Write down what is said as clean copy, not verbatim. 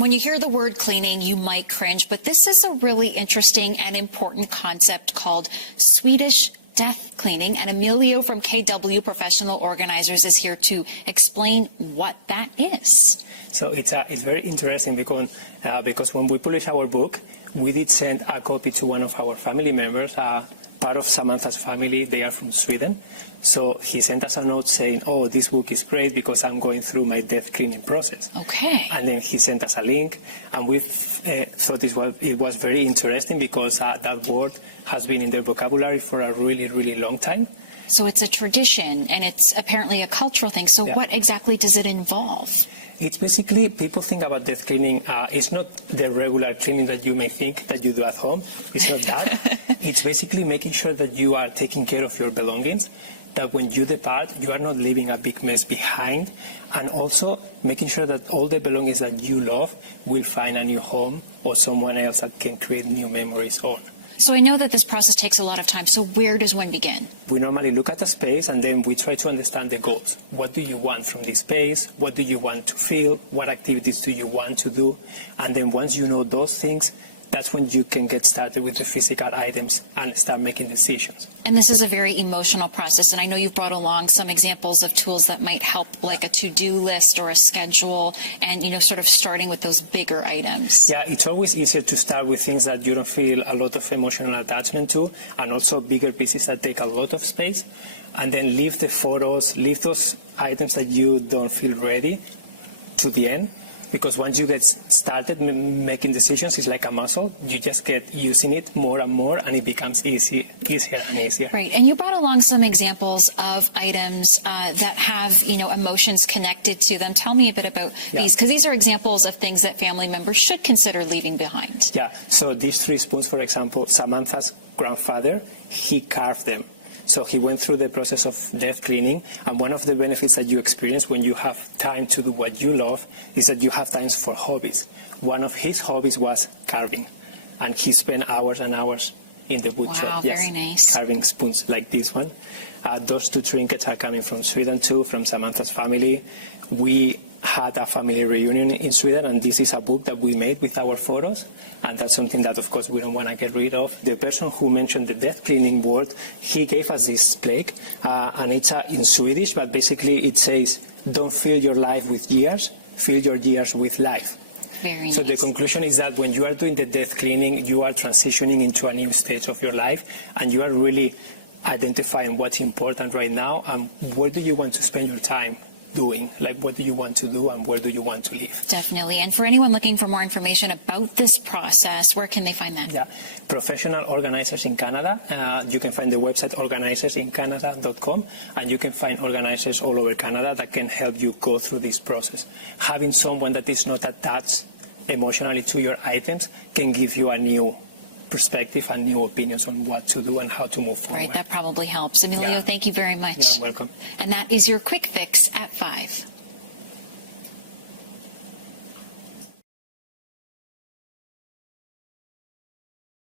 When you hear the word cleaning, you might cringe, but this is a really interesting and important concept called Swedish death cleaning. And Emilio from KW Professional Organizers is here to explain what that is. So it's very interesting because when we published our book, we did send a copy to one of our family members, part of Samantha's family. They are from Sweden. So he sent us a note saying, oh, this book is great because I'm going through my death cleaning process. Okay. And then he sent us a link, and we thought it was very interesting because that word has been in their vocabulary for a really, really long time. So it's a tradition, and it's apparently a cultural thing. So what exactly does it involve? It's basically, people think about death cleaning, it's not the regular cleaning that you may think that you do at home. It's not that. It's basically making sure that you are taking care of your belongings, that when you depart, you are not leaving a big mess behind, and also making sure that all the belongings that you love will find a new home or someone else that can create new memories on. So I know that this process takes a lot of time. So where does one begin? We normally look at a space and then we try to understand the goals. What do you want from this space? What do you want to feel? What activities do you want to do? And then once you know those things, that's when you can get started with the physical items and start making decisions. And this is a very emotional process. And I know you've brought along some examples of tools that might help, like a to-do list or a schedule, and, sort of starting with those bigger items. Yeah, it's always easier to start with things that you don't feel a lot of emotional attachment to, and also bigger pieces that take a lot of space. And then leave the photos, leave those items that you don't feel ready to the end. Because once you get started making decisions, it's like a muscle. You just get using it more and more, and it becomes easier and easier. Right. And you brought along some examples of items that have, emotions connected to them. Tell me a bit about these, because these are examples of things that family members should consider leaving behind. Yeah. So these 3 spoons, for example, Samantha's grandfather, he carved them. So he went through the process of death cleaning, and one of the benefits that you experience when you have time to do what you love is that you have times for hobbies. One of his hobbies was carving, and he spent hours and hours in the wood shop. Wow, very nice. Carving spoons like this one. Those 2 trinkets are coming from Sweden too, from Samantha's family. We had a family reunion in Sweden, and this is a book that we made with our photos, and that's something that, of course, we don't want to get rid of. The person who mentioned the death cleaning word, he gave us this plaque, and it's in Swedish, but basically it says, don't fill your life with years, fill your years with life. Very nice. So the conclusion is that when you are doing the death cleaning, you are transitioning into a new stage of your life, and you are really identifying what's important right now, and where do you want to spend your time doing, like what do you want to do and where do you want to live. Definitely. And for anyone looking for more information about this process, where can they find that? Yeah, professional organizers in Canada. You can find the website organizersincanada.com, and you can find organizers all over Canada that can help you go through this process. Having someone that is not attached emotionally to your items can give you a new perspective and new opinions on what to do and how to move forward. Right, that probably helps. Emilio, thank you very much. You're welcome. And that is your quick fix at 5.